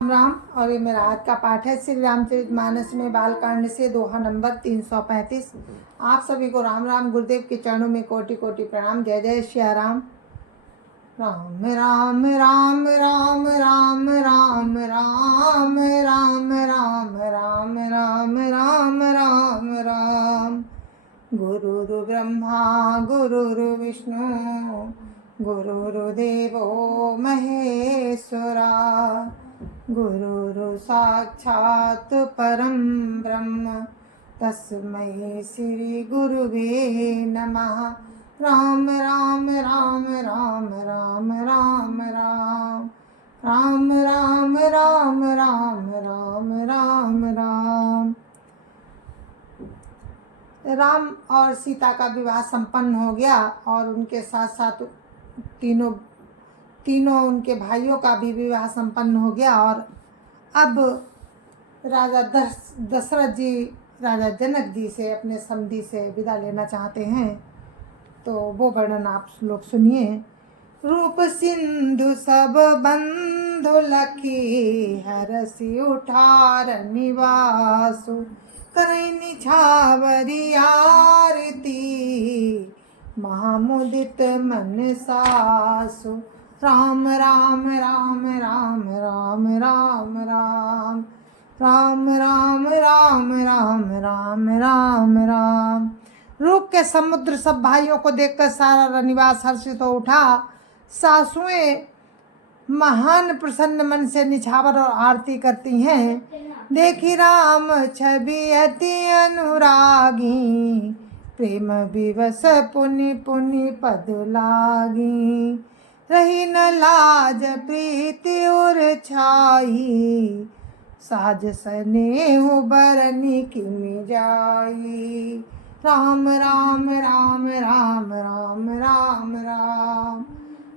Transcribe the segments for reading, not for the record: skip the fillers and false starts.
राम। और ये मेरा आज का पाठ है श्री रामचरितमानस में बालकांड से दोहा नंबर 335। आप सभी को राम राम। गुरुदेव के चरणों में कोटि कोटि प्रणाम। जय जय श्री राम। राम राम राम राम राम राम राम राम राम राम राम राम राम राम। गुरुर् ब्रह्मा गुरुर्विष्णु गुरुर्देवो महेश्वरा गुरुर् साक्षात् परं ब्रह्म तस्मै श्री गुरुवे नमः। राम राम राम राम राम राम राम राम राम राम राम राम राम राम। राम और सीता का विवाह संपन्न हो गया और उनके साथ साथ तीनों उनके भाइयों का भी विवाह संपन्न हो गया। और अब राजा दशरथ जी राजा जनक जी से अपने समधी से विदा लेना चाहते हैं, तो वो वर्णन आप लोग सुनिए। रूप सिंधु सब बंधु लखी हरसि उठार निवासु करई निछावरी आरती महामुदित मन सासु। राम राम राम राम राम राम राम राम राम राम राम राम राम राम। रूप के समुद्र सब भाइयों को देखकर सारा रनिवास हर्षित हो उठा। सासुएं महान प्रसन्न मन से निछावर और आरती करती हैं। देखी राम छवि अति अनुरागी प्रेम विवश पुनि पुनि पद लागी। रही न लाज प्रीति और छाई साज स्नेह बरनी किमि जाई। राम राम राम राम राम राम राम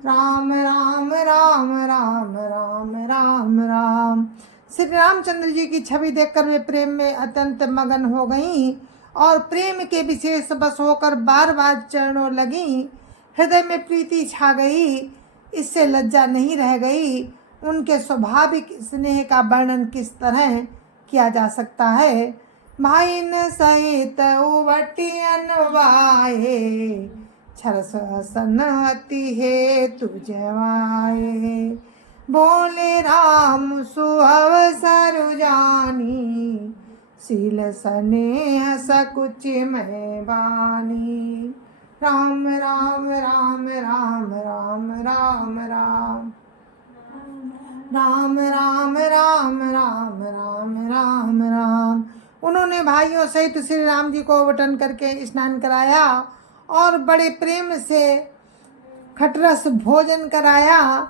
राम राम राम राम राम राम राम। श्री रामचंद्र जी की छवि देखकर वे प्रेम में अत्यंत मगन हो गईं और प्रेम के विशेष बस होकर बार बार चरणों लगीं। हृदय में प्रीति छा गई, इससे लज्जा नहीं रह गई। उनके स्वाभाविक स्नेह का वर्णन किस तरह किया जा सकता है। भाइन सहित उवटी अनवाए छरस हसन अति हे तुझवाए। बोले राम सुअवसर जानी शील स्नेह सकुच में बानी। राम राम राम राम राम राम राम राम राम राम राम राम राम राम। उन्होंने भाइयों सहित श्री राम जी को अवतरण करके स्नान कराया और बड़े प्रेम से खटरस भोजन कराया।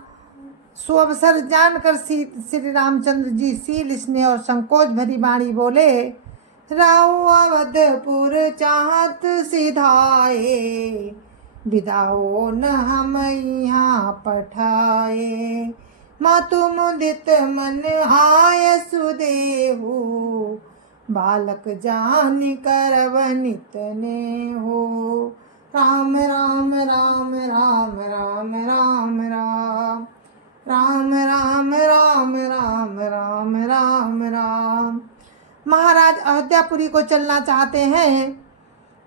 सुअवसर जानकर श्री रामचंद्र जी शील स्नेह और संकोच भरी वाणी बोले। राउ अवधपुर चाहत सिधाए विदाओ न हम यहाँ पठाए। मातु मुदित मन हाय सुदेहु बालक जान करवनित ने हो। राम राम राम राम राम राम राम राम राम राम राम राम राम राम। महाराज अयोध्यापुरी को चलना चाहते हैं,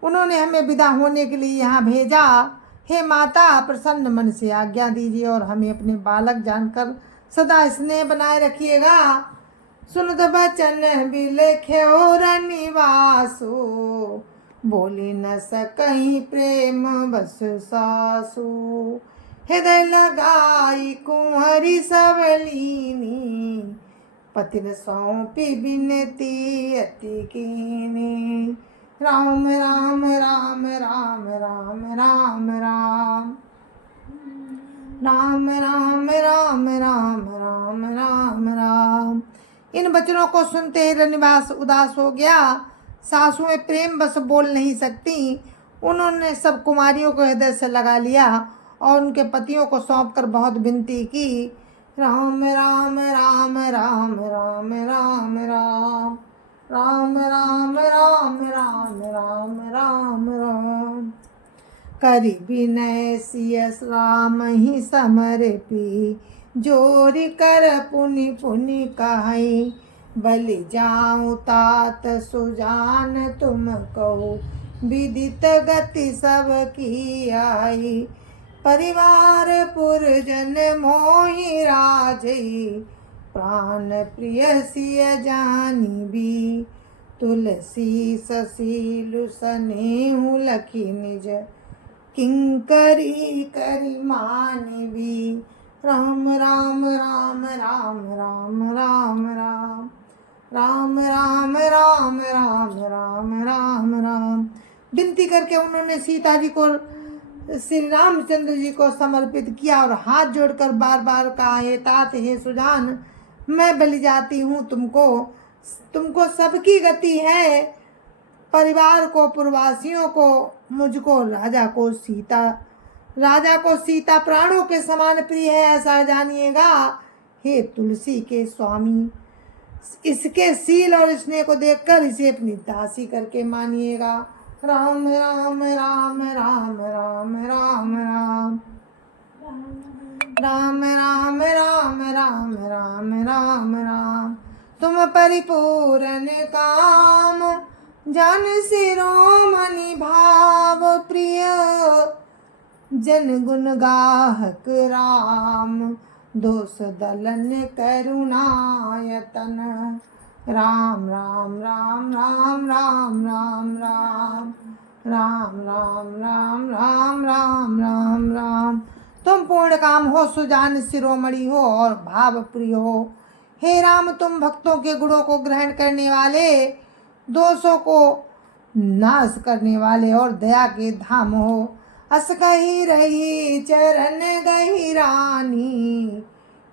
उन्होंने हमें विदा होने के लिए यहाँ भेजा। हे माता, प्रसन्न मन से आज्ञा दीजिए और हमें अपने बालक जानकर सदा स्नेह बनाए रखिएगा। सुनत बचन बिलखे और निवासु बोली न सकहीं प्रेम बस सासु। हृदय लगाई कुंवरी सबलीनी पतिर सौंपी बिनती अति कीनी। राम राम राम राम राम राम राम राम राम राम राम राम राम राम। इन वचनों को सुनते ही रनिवास उदास हो गया। सासुएं प्रेम बस बोल नहीं सकती। उन्होंने सब कुमारियों को हृदय से लगा लिया और उनके पतियों को सौंपकर बहुत विनती की। राम राम राम राम राम राम राम राम राम राम राम राम राम राम। करि विनय सियस राम ही समर्पी जोरि कर पुनि पुनि कहाई, बलि जाऊं तात सुजान तुम कहो, विदित गति सब की आई। परिवार पुरजन मोहि राजई, प्राण प्रिय सिय जानी भी। तुलसी ससीलु सनेहु लखी निज, किंकरी करी मानी भी। राम राम राम राम राम राम राम राम राम राम राम राम राम राम। विनती करके उन्होंने सीता जी को, श्री रामचंद्र जी को समर्पित किया और हाथ जोड़कर बार बार कहा, हे तात हे सुजान, मैं बलि जाती हूँ तुमको, तुमको सबकी गति है, परिवार को, पुरवासियों को, मुझको, राजा को सीता प्राणों के समान प्रिय है, ऐसा जानिएगा। हे तुलसी के स्वामी, इसके सील और स्नेह को देखकर इसे अपनी दासी करके मानिएगा। राम राम राम राम राम राम राम राम राम राम राम राम राम राम। तुम परिपूर्ण काम, जन शिरोमणि भाव प्रिय, जन गुण गाहक राम, दोष दलन करुणायतन। राम राम राम राम राम राम राम राम राम राम राम राम राम राम। तुम पूर्ण काम हो, सुजान शिरोमणि हो और भाव प्रिय हो। हे राम, तुम भक्तों के गुणों को ग्रहण करने वाले, दोषों को नाश करने वाले और दया के धाम हो। अस कही रही चरण गहिरानी,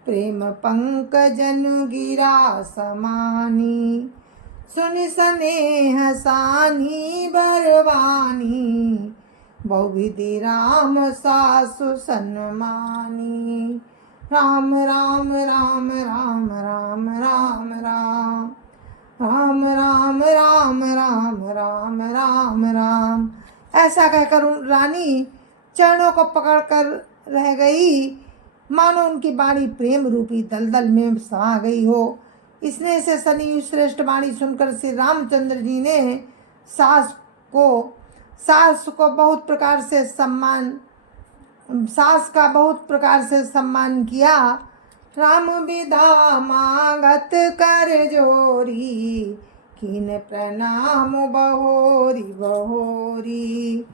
प्रेम पंकजन गिरा समानी। सुनि स्नेह सानी बरवानी, बहुविधि राम सासु सन्मानी। राम राम राम राम राम राम राम राम राम राम राम राम राम राम। ऐसा कहकर रानी चरणों को पकड़कर रह गई, मानो उनकी वाणी प्रेम रूपी दलदल में समा गई हो। इसने से सनी श्रेष्ठ वाणी सुनकर श्री रामचंद्र जी ने सास का बहुत प्रकार से सम्मान किया। राम विदा मांगत कर जोरी, कीन प्रणाम बहोरी बहोरी।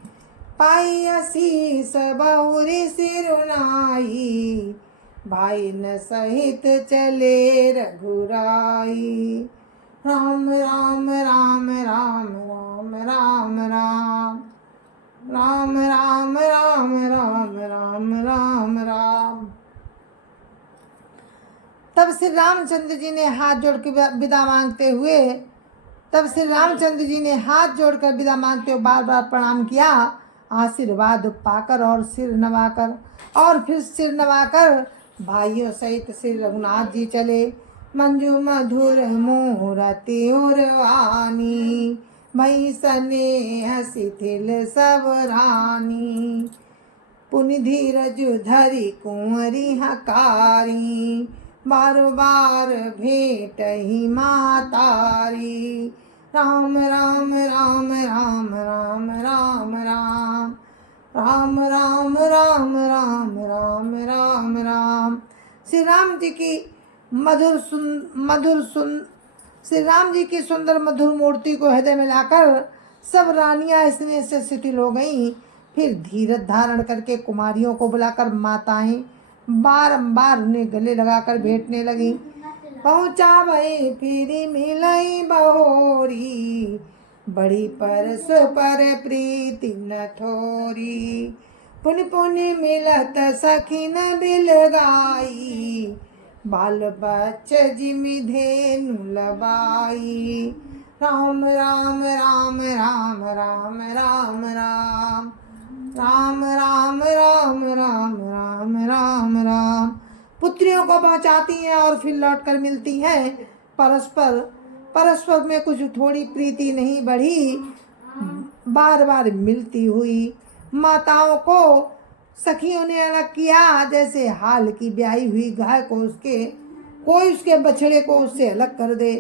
पाई आशीष बहुरी सिरुनाई, भाई न सहित चले रघुराई। राम राम राम राम राम राम राम राम राम राम राम राम राम राम। तब श्री रामचंद्र जी ने हाथ जोड़ के विदा मांगते हुए विदा मांगते हुए बार बार प्रणाम किया। आशीर्वाद पाकर और फिर सिर नवाकर भाइयों सहित श्री रघुनाथ जी चले। मंजू मधुर मूरति उर्वानी, भई स्नेह शिथिल सब रानी। पुनि धीरज धरि कुंवरी हकारी, बार बार भेट ही मातारी। राम राम राम राम राम राम राम राम राम राम राम राम राम राम। श्री राम जी की सुंदर मधुर मूर्ति को हृदय में लाकर सब रानियां स्नेह से शिथिल हो गईं। फिर धीरज धारण करके कुमारियों को बुलाकर माताएं बारंबार उन्हें गले लगाकर भेंटने लगी। पहुँचा भई फिर मिलई बहोरी, बड़ी परस पर प्रीति न थोरी। पुनि पुनि मिलत सखी न बिल गाई, बाल बच्च जिमि धेनु लबाई। राम राम राम राम राम राम राम राम राम राम राम राम राम राम। पुत्रियों को पहुँचाती हैं और फिर लौटकर मिलती हैं। परस्पर में कुछ थोड़ी प्रीति नहीं बढ़ी, बार बार मिलती हुई माताओं को सखियों ने अलग किया, जैसे हाल की ब्याही हुई गाय को कोई उसके बछड़े को उससे अलग कर दे।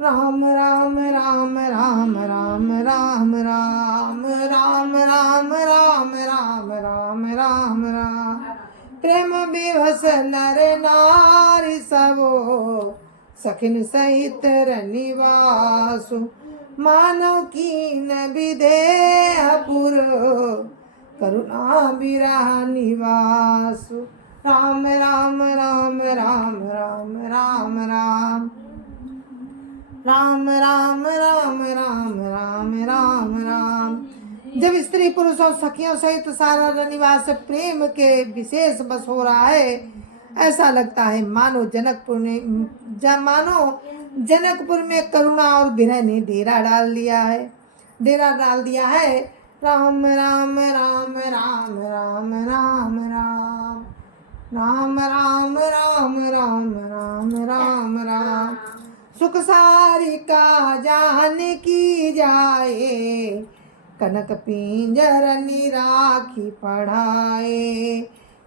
राम राम राम राम राम राम राम राम राम राम राम राम राम राम। प्रेम विवश नर नारी सबो, सखिन सहित रनिवासु। मानव कीन विदेह पुर, करुणा विरह निवासु। राम राम राम राम राम राम राम राम राम राम राम राम राम राम। जब स्त्री पुरुष और सखियों सहित सारा रनिवास प्रेम के विशेष बस हो रहा है, ऐसा लगता है मानो जनकपुर में करुणा और विरह ने डेरा डाल दिया है। राम राम राम राम राम राम राम राम राम राम राम राम राम राम। सुख सारिका जान की जाए, कनक पिंजर निराखी पढ़ाए।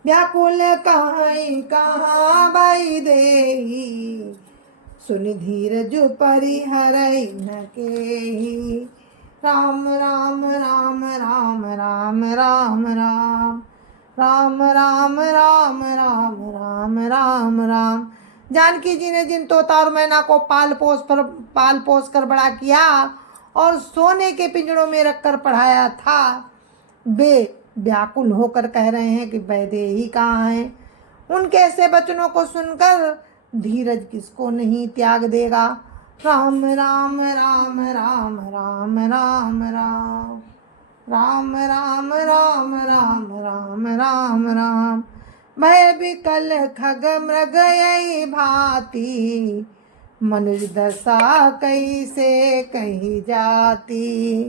व्याकुल कहाँ भई देही, सुन धीरज परिहरई न केही। राम राम राम राम राम राम राम राम राम राम राम राम राम राम। जानकी जी ने जिन तोता और मैना को पाल पोस कर बड़ा किया और सोने के पिंजड़ों में रखकर पढ़ाया था, वे व्याकुल होकर कह रहे हैं कि वैदेही कहाँ हैं। उनके ऐसे वचनों को सुनकर धीरज किसको नहीं त्याग देगा। राम राम राम राम राम राम राम राम राम राम राम राम राम राम। भय विकल खग मृग यही भांति, मनुज दशा कैसे कही जाती।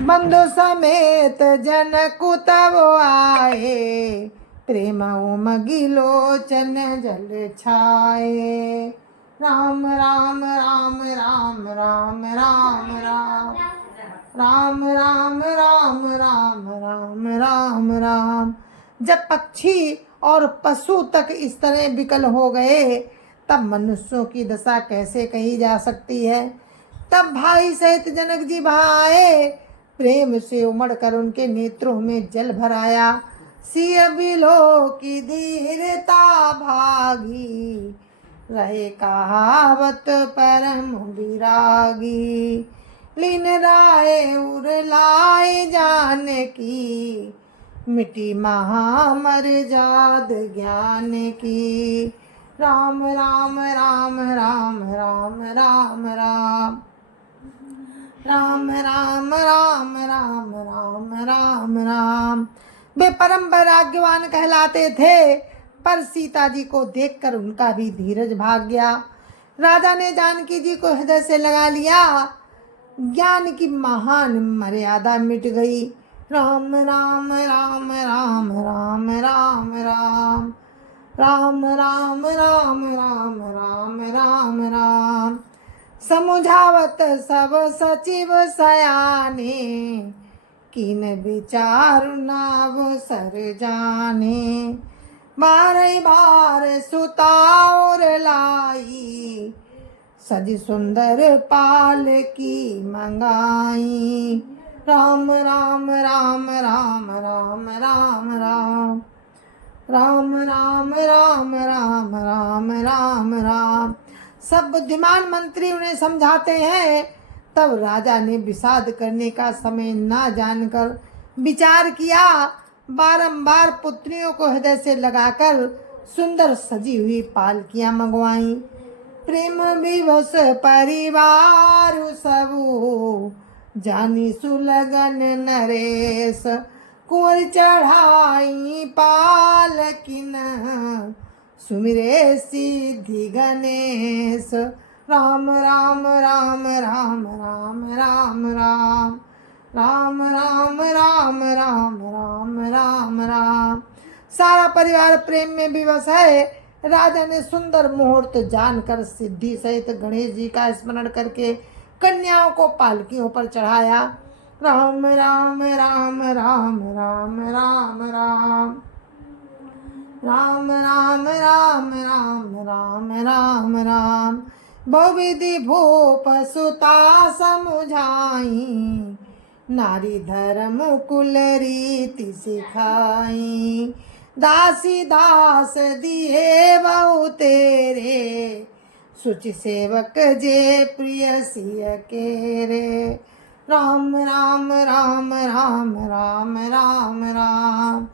बंधु समेत जनक तब आए, प्रेम उमगी लोचन जल छाए। राम राम राम राम राम राम राम राम राम राम राम राम राम राम। जब पक्षी और पशु तक इस तरह विकल हो गए, तब मनुष्यों की दशा कैसे कही जा सकती है। तब भाई सहित जनक जी वहाँ आए, प्रेम से उमड़ कर उनके नेत्रों में जल भराया। सिय बिलो की धीरता भागी, रहे कहावत परम विरागी। लीन राय उर लाए जान की, मिटी महामर जाद ज्ञान की। राम राम राम राम राम राम राम राम राम राम राम राम राम राम। वे परम वैराग्यवान कहलाते थे, पर सीता जी को देखकर उनका भी धीरज भाग गया। राजा ने जानकी जी को हृदय से लगा लिया, ज्ञान की महान मर्यादा मिट गई। राम राम राम राम राम राम राम राम राम राम राम राम राम राम। समुझावत सब सचिव सयाने, किन विचार नाव सर जाने। बार बार सुताउर लाई, सज सुंदर पाल की मंगाई। राम राम राम राम राम राम राम राम राम राम राम राम राम राम। सब बुद्धिमान मंत्री उन्हें समझाते हैं, तब राजा ने विषाद करने का समय ना जानकर विचार किया। बारंबार पुत्रियों को हृदय से लगाकर सुंदर सजी हुई पालकियां मंगवाई। प्रेम विवश परिवार सबू, जानी सुलगन नरेश। कुंवर चढ़ाई पालकिन, सुमिरे सिद्धि गणेश। राम राम राम राम राम राम राम राम राम राम राम राम राम राम। सारा परिवार प्रेम में विवश है। राजा ने सुंदर मुहूर्त जानकर सिद्धि सहित गणेश जी का स्मरण करके कन्याओं को पालकियों पर चढ़ाया। राम राम राम राम राम राम राम राम राम राम राम राम राम राम बहुविधि भूप सुता समुझाई नारी धर्म कुल रीति सिखाई दासी दास दिए बहु तेरे सुचि सेवक जे प्रिय सिय के रे राम राम राम राम राम राम राम राम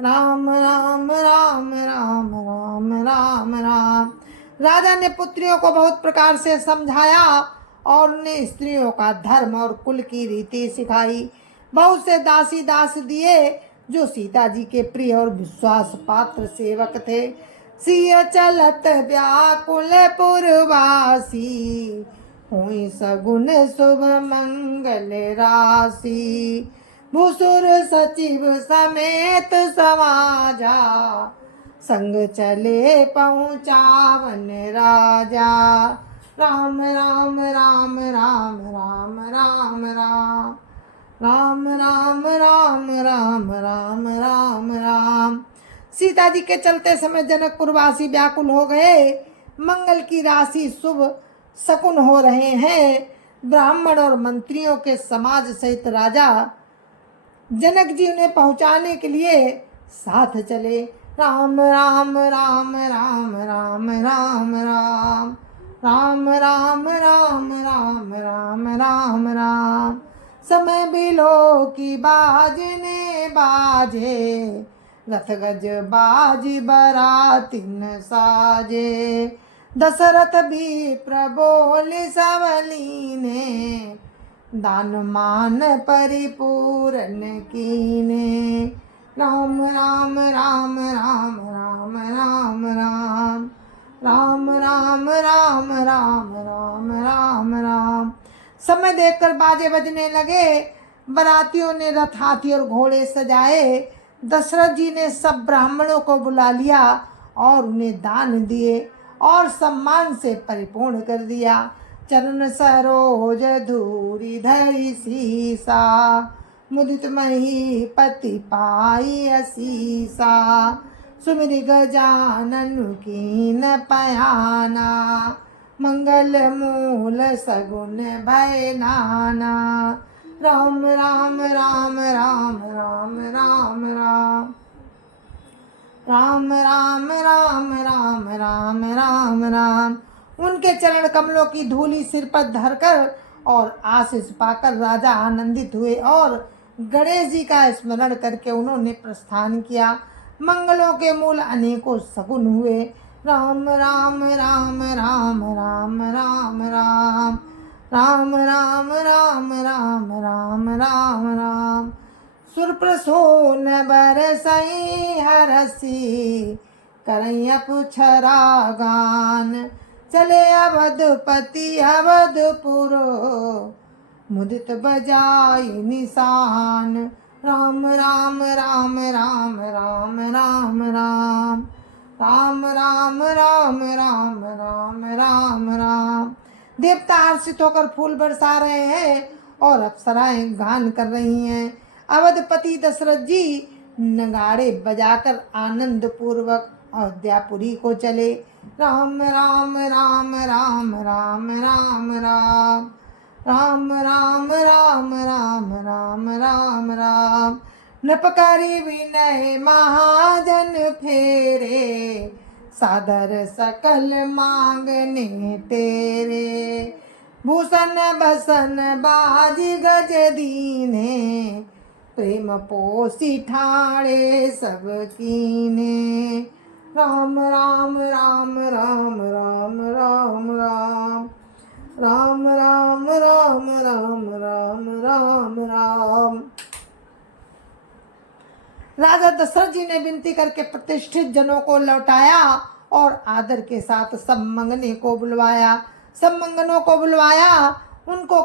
राम राम राम राम राम राम। राजा ने पुत्रियों को बहुत प्रकार से समझाया और उन्हें स्त्रियों का धर्म और कुल की रीति सिखाई। बहुत से दासी दास दिए जो सीता जी के प्रिय और विश्वास पात्र सेवक थे। सिय चलत व्याकुल पुरवासी हुई सगुन शुभ मंगल राशि भूसुर सचिव समेत समाजा संग चले पहुँचावन राजा राम राम राम राम राम राम राम राम राम राम राम राम राम राम। सीता जी के चलते समय जनकपुरवासी व्याकुल हो गए। मंगल की राशि शुभ शकुन हो रहे हैं। ब्राह्मण और मंत्रियों के समाज सहित राजा जनक जी उन्हें पहुंचाने के लिए साथ चले। राम राम राम राम राम राम राम राम राम राम राम राम राम राम। समय बिलो की बाजने बाजे रथ गज बाजी बरातिन साजे दशरथ भी प्रबोल सवली ने दान मान परिपूर्ण कीने राम राम राम राम राम राम राम राम राम राम राम राम राम राम। समय देखकर बाजे बजने लगे। बरातियों ने रथ हाथी और घोड़े सजाए। दशरथ जी ने सब ब्राह्मणों को बुला लिया और उन्हें दान दिए और सम्मान से परिपूर्ण कर दिया। चरण सरोज धूरी धरि सीसा मुदित मही पति पाई असीसा सुमिरि गजानन कीन पयाना मंगल मूल सगुन भय नाना राम राम राम राम राम राम राम राम राम राम राम राम राम राम। उनके चरण कमलों की धूली सिर पर धरकर और आशीष पाकर राजा आनंदित हुए और गणेश जी का स्मरण करके उन्होंने प्रस्थान किया। मंगलों के मूल अनेकों सगुन हुए। राम राम राम राम राम राम राम राम राम राम राम राम राम राम। सुरप्रसोन बरसई हरसी करैया पुछरा गान चले अवधपति अवधपुरो मुदित बजाई निशान राम राम राम राम राम राम राम राम राम राम राम राम राम राम। देवता हर्षित होकर फूल बरसा रहे हैं और अप्सराएं गान कर रही हैं। अवधपति दशरथ जी नगाड़े बजाकर आनंद पूर्वक अयोध्यापुरी को चले। राम राम राम राम राम राम राम राम राम राम राम राम राम राम। नपकरी विनय महाजन फेरे सादर सकल मांगने तेरे भूषण बसन बाजी गज दीने प्रेम पोसी ठाणे सब कीने राम राम राम राम राम राम राम राम राम राम राम राम राम राम। राजा दशरथ जी ने विनती करके प्रतिष्ठित जनों को लौटाया और आदर के साथ सब मंगने को बुलवाया। सब मंगनों को बुलवाया। उनको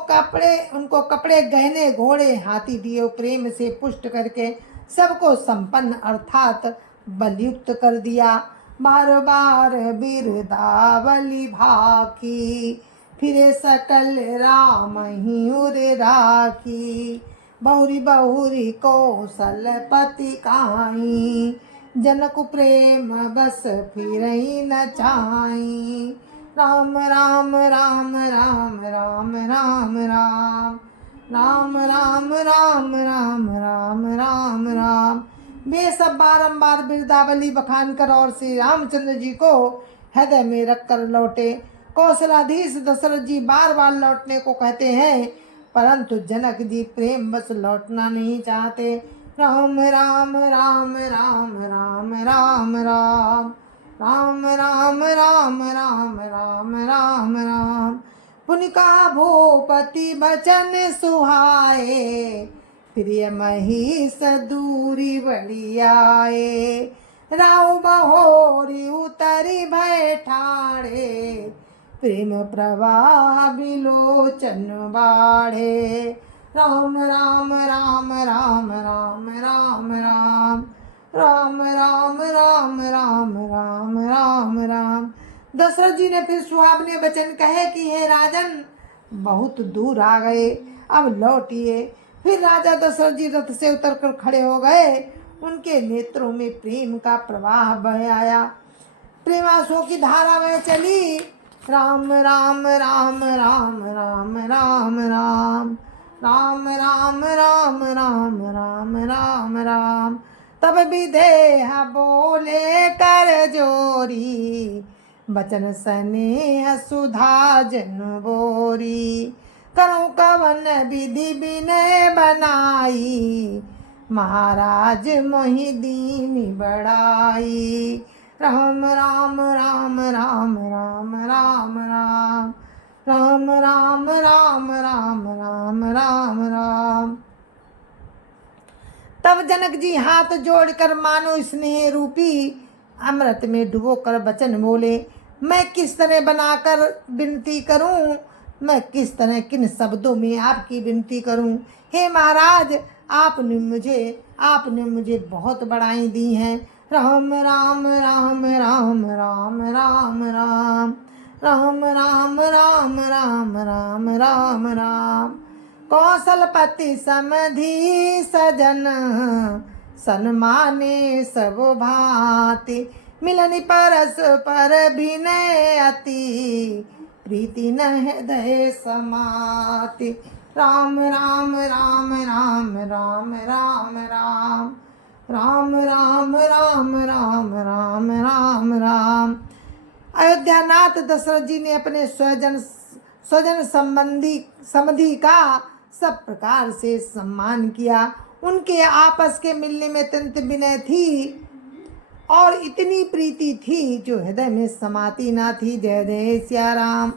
कपड़े गहने घोड़े हाथी दिए प्रेम से पुष्ट करके सबको संपन्न अर्थात बलयुक्त कर दिया। बार बार बिरदावली भाकी फिरे सकल राम ही उर राखी। बहुरी बहुरी कौशलपति काई, जनक प्रेम बस फिरई न चाई। राम राम राम राम राम राम राम राम राम राम राम राम राम राम। वे सब बारंबार बिरदावली बखान कर और श्री रामचंद्र जी को हृदय में रख कर लौटे। कौशलाधीश दशरथ जी बार बार लौटने को कहते हैं, परंतु जनक जी प्रेम बस लौटना नहीं चाहते। राम राम राम राम राम राम राम राम राम राम राम राम राम राम। पुनिका भूपति बचन सुहाए, प्रिय महिष दूरी बड़ी आए। राव बहोरी उतरी भय ठाड़े, प्रेम प्रवाह बिलोचन बाढ़े। राम राम राम राम राम राम राम राम राम राम राम राम राम राम। दशरथ जी ने फिर सुहावने वचन कहे कि हे राजन, बहुत दूर आ गए, अब लौटिए। फिर राजा दशरथ जी रथ से उतरकर खड़े हो गए। उनके नेत्रों में प्रेम का प्रवाह बह आया, प्रेमांसुओं की धारा बह चली। राम राम राम राम राम राम राम राम राम राम राम राम राम राम। तब विदेह बोले कर जोरी, बचन स्नेह सुधा जन बोरी। करूँ कवन विधि विनय बनाई, महाराज मोहि दीन बड़ाई। राम राम राम राम राम राम राम राम राम राम राम राम राम राम। तब जनक जी हाथ जोड़कर मानो स्नेह रूपी अमृत में डुबो कर वचन बोले, मैं किस तरह बनाकर विनती करूं, मैं किस तरह किन शब्दों में आपकी विनती करूं। हे महाराज, आपने मुझे बहुत बड़ाई दी हैं। राम राम राम राम राम राम राम राम राम राम राम राम राम राम। कौशलपति समधि सजन, सन्माने सब भांति। मिलनि परस पर विनय अति, प्रीति न हृदय समाति। राम राम राम राम राम राम राम राम राम राम राम राम राम राम। अयोध्यानाथ दशरथ जी ने अपने स्वजन संबंधी का सब प्रकार से सम्मान किया। उनके आपस के मिलने में अत्यंत विनय थी और इतनी प्रीति थी जो हृदय में समाती ना थी। जय जय सिया राम।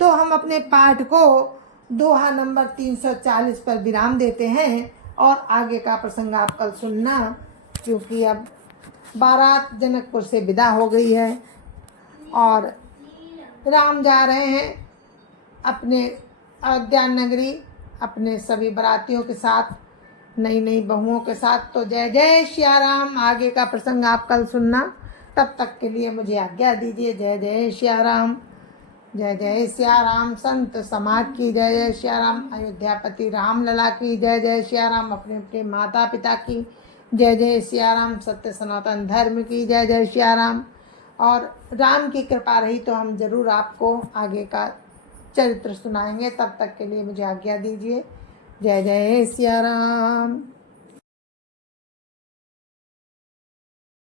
तो हम अपने पाठ को दोहा नंबर 340 पर विराम देते हैं और आगे का प्रसंग आप कल सुनना, क्योंकि अब बारात जनकपुर से विदा हो गई है और राम जा रहे हैं अपने अयोध्या नगरी अपने सभी बारातियों के साथ, नई नई बहुओं के साथ। तो जय जय सिया राम। आगे का प्रसंग आप कल सुनना, तब तक के लिए मुझे आज्ञा दीजिए। जय जय सिया राम। जय जय सिया राम। संत समाज की जय जय सिया राम। अयोध्यापति राम लला की जय जय सिया राम। अपने अपने माता पिता की जय जय सिया राम। सत्य सनातन धर्म की जय जय सिया राम। और राम की कृपा रही तो हम जरूर आपको आगे का चरित्र सुनाएंगे। तब तक के लिए मुझे आज्ञा दीजिए। जय जय सिया राम।